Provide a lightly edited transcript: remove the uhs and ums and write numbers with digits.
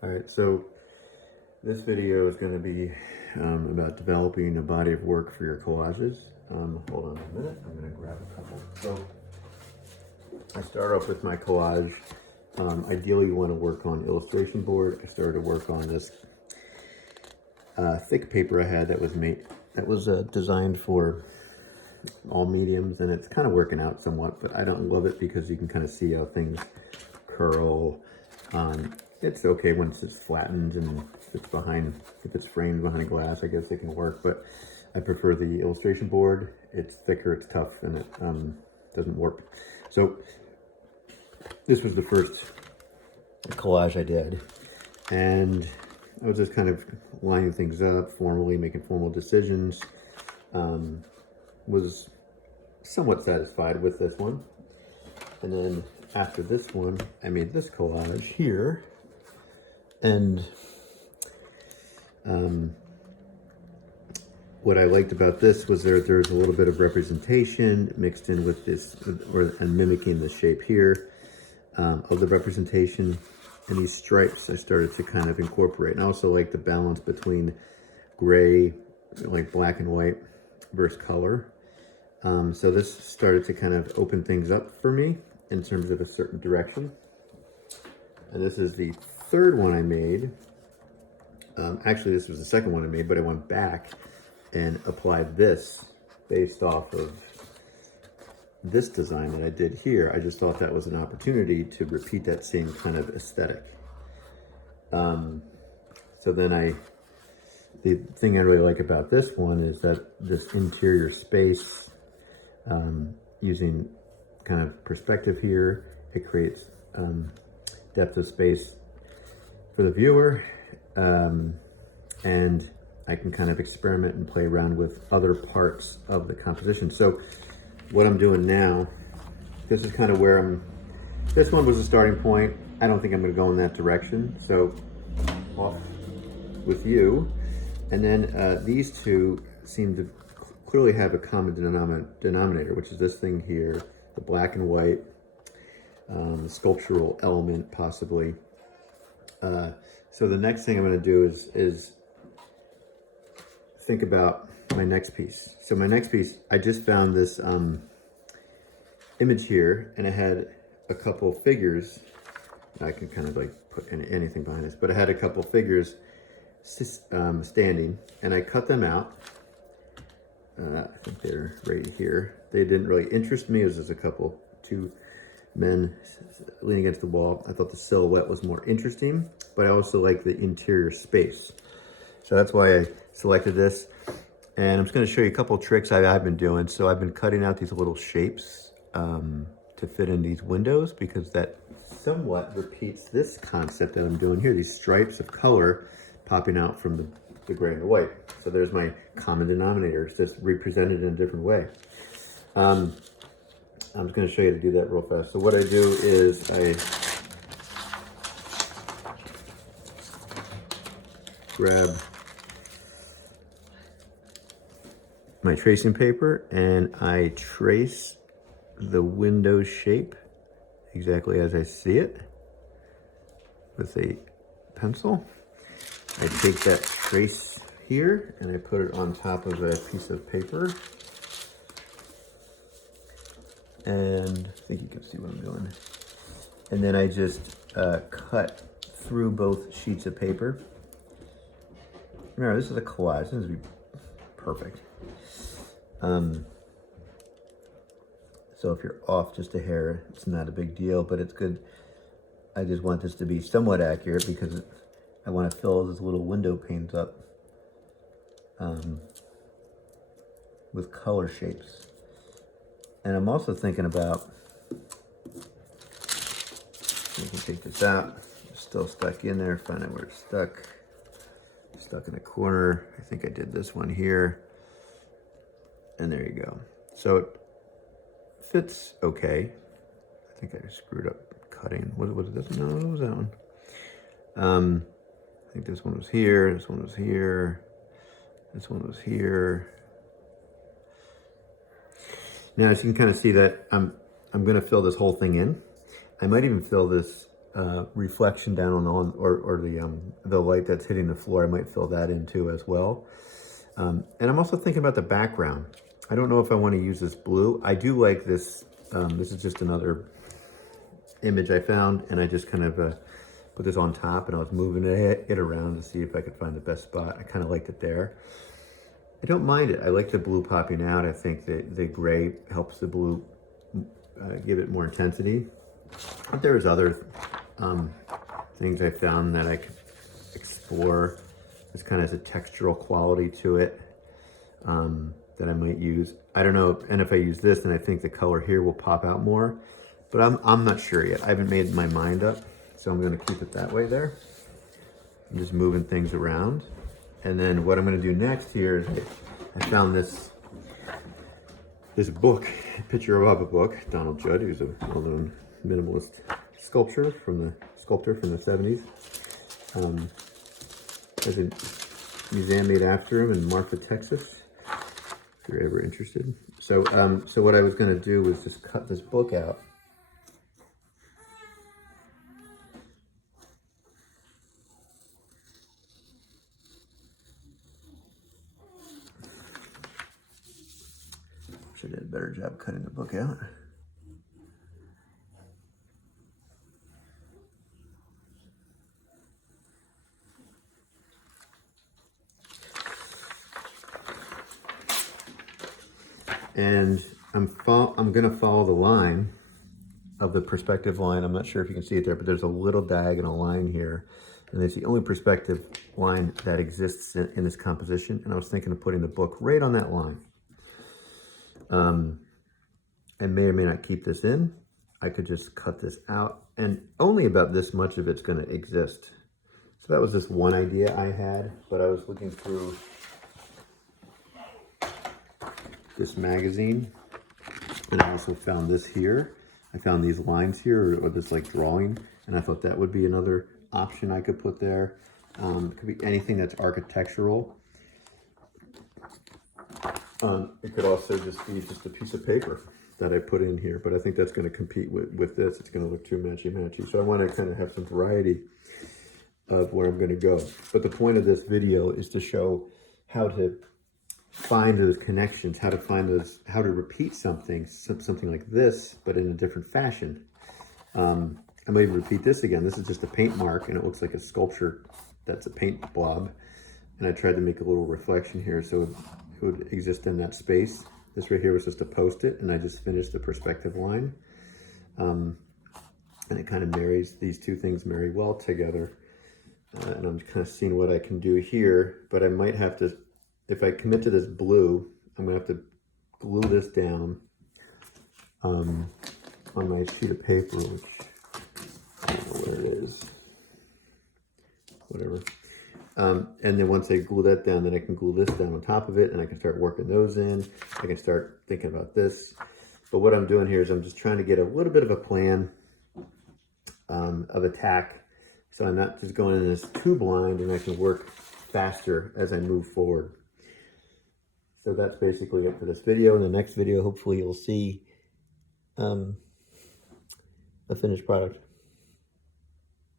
All right, so this video is going to be about developing a body of work for your collages. Hold on a minute, I'm going to grab a couple. So I start off with my collage. Ideally, you want to work on illustration board. I started to work on this thick paper I had that was designed for all mediums, and it's kind of working out somewhat, but I don't love it because you can kind of see how things curl. It's okay once it's flattened and if it's framed behind glass, I guess it can work, but I prefer the illustration board. It's thicker, it's tough, and it doesn't work. So this was the first collage I did, and I was just kind of lining things up formally, making formal decisions. Was somewhat satisfied with this one. And then after this one, I made this collage here. And what I liked about this was there's a little bit of representation mixed in with this, and mimicking the shape here of the representation. And these stripes I started to kind of incorporate. And I also like the balance between gray, like black and white, versus color. So this started to kind of open things up for me in terms of a certain direction. And this is the third one I made. Actually, this was the second one I made, but I went back and applied this based off of this design that I did here. I just thought that was an opportunity to repeat that same kind of aesthetic. So then the thing I really like about this one is that this interior space, using kind of perspective here, it creates depth of space for the viewer, and I can kind of experiment and play around with other parts of the composition. So what I'm doing now, this is kind of where this one was a starting point. I don't think I'm going to go in that direction, so off with you. And then these two seem to clearly have a common denominator, which is this thing here, the black and white, the sculptural element possibly. So the next thing I'm going to do is think about my next piece. So my next piece, I just found this image here, and it had a couple figures. I can kind of like put anything behind this, but it had a couple figures standing, and I cut them out. I think they're right here. They didn't really interest me. It was just two men leaning against the wall. I thought the silhouette was more interesting, but I also like the interior space. So that's why I selected this. And I'm just going to show you a couple tricks I've been doing. So I've been cutting out these little shapes to fit in these windows, because that somewhat repeats this concept that I'm doing here, these stripes of color popping out from the gray and the white. So there's my common denominator. It's just represented in a different way. I'm just going to show you how to do that real fast. So what I do is I grab my tracing paper and I trace the window shape exactly as I see it with a pencil. I take that trace here and I put it on top of a piece of paper. And I think you can see what I'm doing. And then I just cut through both sheets of paper. Remember, this is a collage. This is be perfect. So if you're off just a hair, it's not a big deal, but it's good. I just want this to be somewhat accurate because I want to fill those little window panes up with color shapes. And I'm also thinking about, you can take this out, it's still stuck in there, find out where it's stuck in the corner. I think I did this one here, and there you go. So it fits okay. I think I screwed up cutting. Was it this one? No, it was that one. I think this one was here, this one was here, this one was here. Now, as you can kind of see that I'm going to fill this whole thing in. I might even fill this reflection down on or the light that's hitting the floor. I might fill that in too as well. And I'm also thinking about the background. I don't know if I want to use this blue. I do like this. This is just another image I found, and I just kind of put this on top, and I was moving it around to see if I could find the best spot. I kind of liked it there. I don't mind it. I like the blue popping out. I think the gray helps the blue give it more intensity. But there's other things I found that I could explore. This kind of has a textural quality to it that I might use. I don't know, and if I use this, then I think the color here will pop out more. But I'm not sure yet. I haven't made my mind up, so I'm going to keep it that way there. I'm just moving things around. And then what I'm going to do next here is I found this book, picture of a book, Donald Judd, who's a well-known minimalist sculptor from the 70s. There's a museum made after him in Marfa, Texas, if you're ever interested. So, so what I was going to do was just cut this book out. Should have did a better job cutting the book out. And I'm going to follow the line of the perspective line. I'm not sure if you can see it there, but there's a little diagonal line here. And it's the only perspective line that exists in this composition. And I was thinking of putting the book right on that line. I may or may not keep this in. I could just cut this out, and only about this much of it's going to exist. So that was just one idea I had, but I was looking through this magazine, and I also found this here. I found these lines here, or this like drawing, and I thought that would be another option I could put there. It could be anything that's architectural. It could also just be just a piece of paper that I put in here, but I think that's going to compete with this. It's going to look too matchy-matchy. So I want to kind of have some variety of where I'm going to go. But the point of this video is to show how to find those connections, how to find those, how to repeat something like this, but in a different fashion. I might even repeat this again. This is just a paint mark, and it looks like a sculpture that's a paint blob. And I tried to make a little reflection here so it would exist in that space. This right here was just a post-it, and I just finished the perspective line. And it kind of marries, these two things marry well together. And I'm kind of seeing what I can do here, but I might have to, if I commit to this blue, I'm gonna have to glue this down on my sheet of paper, which I don't know where it is, whatever. And then once I glue that down, then I can glue this down on top of it, and I can start working those in. I can start thinking about this. But what I'm doing here is I'm just trying to get a little bit of a plan of attack, so I'm not just going in this too blind, and I can work faster as I move forward. So that's basically it for this video. In the next video, hopefully you'll see the finished product.